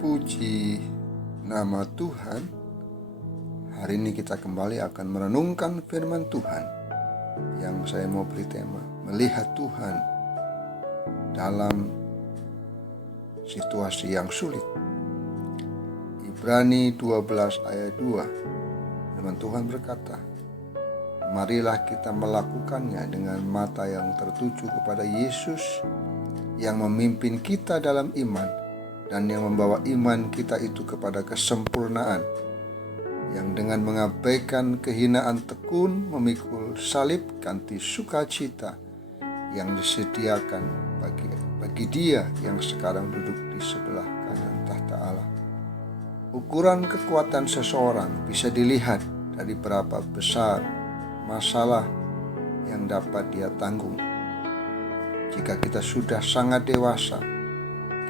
Puji nama Tuhan. Hari ini kita kembali akan merenungkan firman Tuhan yang saya mau beri tema melihat Tuhan dalam situasi yang sulit. Ibrani 12 ayat 2, firman Tuhan berkata, marilah kita melakukannya dengan mata yang tertuju kepada Yesus yang memimpin kita dalam iman dan yang membawa iman kita itu kepada kesempurnaan, yang dengan mengabaikan kehinaan tekun memikul salib ganti sukacita yang disediakan bagi dia yang sekarang duduk di sebelah kanan tahta Allah. Ukuran kekuatan seseorang bisa dilihat dari berapa besar masalah yang dapat dia tanggung. Jika kita sudah sangat dewasa,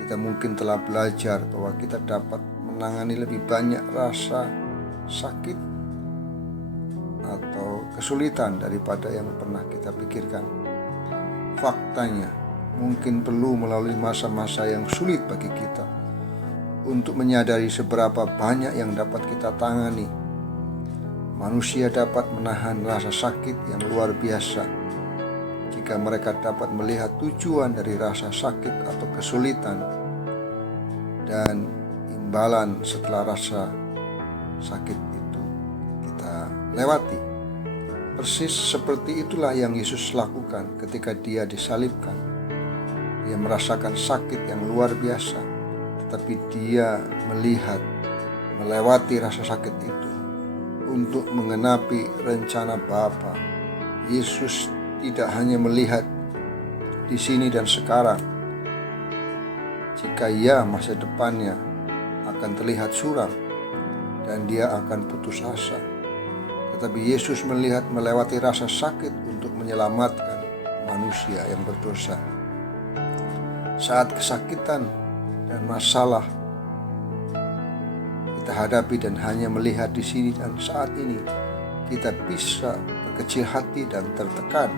kita mungkin telah belajar bahwa kita dapat menangani lebih banyak rasa sakit atau kesulitan daripada yang pernah kita pikirkan. Faktanya, mungkin perlu melalui masa-masa yang sulit bagi kita untuk menyadari seberapa banyak yang dapat kita tangani. Manusia dapat menahan rasa sakit yang luar biasa jika mereka dapat melihat tujuan dari rasa sakit atau kesulitan dan imbalan setelah rasa sakit itu kita lewati. Persis seperti itulah yang Yesus lakukan ketika dia disalibkan. Dia merasakan sakit yang luar biasa, tetapi dia melewati rasa sakit itu untuk menggenapi rencana Bapa. Yesus tidak hanya melihat di sini dan sekarang, jika masa depannya akan terlihat suram dan dia akan putus asa, tetapi Yesus melihat melewati rasa sakit untuk menyelamatkan manusia yang berdosa. Saat kesakitan dan masalah kita hadapi dan hanya melihat di sini dan saat ini, kita bisa berkecil hati dan tertekan.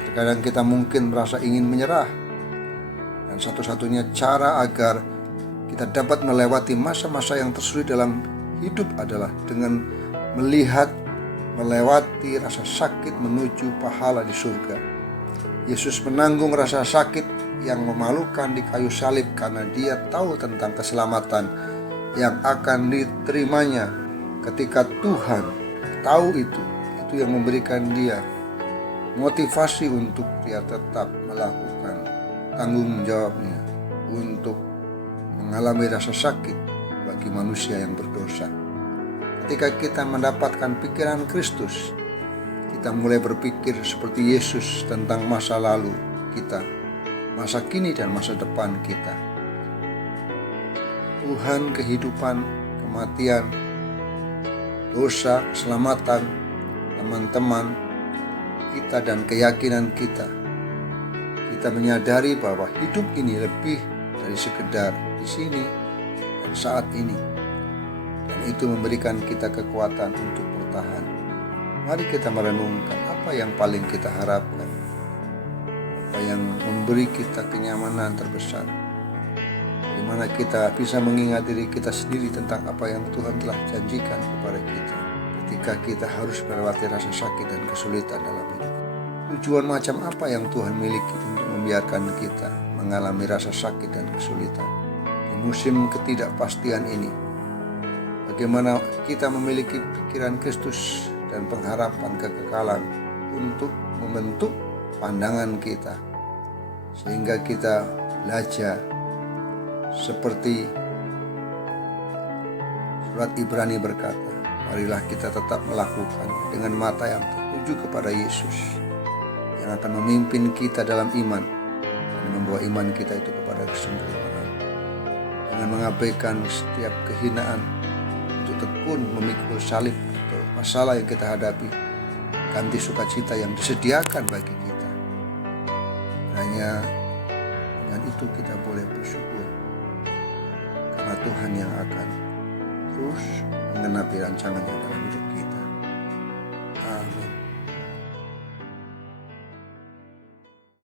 Terkadang kita mungkin merasa ingin menyerah, dan satu-satunya cara agar kita dapat melewati masa-masa yang tersulit dalam hidup adalah dengan melewati rasa sakit menuju pahala di surga. Yesus menanggung rasa sakit yang memalukan di kayu salib karena dia tahu tentang keselamatan yang akan diterimanya ketika Tuhan tahu itu yang memberikan dia motivasi untuk dia tetap melakukan tanggung jawabnya untuk mengalami rasa sakit bagi manusia yang berdosa. Ketika kita mendapatkan pikiran Kristus, kita mulai berpikir seperti Yesus tentang masa lalu kita, masa kini dan masa depan kita. Tuhan, kehidupan, kematian, dosa, keselamatan, teman-teman kita dan keyakinan kita. Kita menyadari bahwa hidup ini lebih dari sekedar di sini dan saat ini, dan itu memberikan kita kekuatan untuk bertahan. Mari kita merenungkan apa yang paling kita harapkan, apa yang memberi kita kenyamanan terbesar, bagaimana kita bisa mengingat diri kita sendiri tentang apa yang Tuhan telah janjikan kepada kita ketika kita harus melewati rasa sakit dan kesulitan dalam hidup. Tujuan macam apa yang Tuhan miliki untuk membiarkan kita mengalami rasa sakit dan kesulitan di musim ketidakpastian ini? Bagaimana kita memiliki pikiran Kristus dan pengharapan kekekalan untuk membentuk pandangan kita, sehingga kita belajar seperti surat Ibrani berkata, marilah kita tetap melakukan dengan mata yang tertuju kepada Yesus yang akan memimpin kita dalam iman dan membawa iman kita itu kepada kesempurnaan, dengan mengabaikan setiap kehinaan untuk tekun memikul salib atau masalah yang kita hadapi, ganti sukacita yang disediakan bagi kita. Hanya dengan itu kita boleh bersyukur karena Tuhan yang akan terus menggenapi rancangannya dalam hidup kita.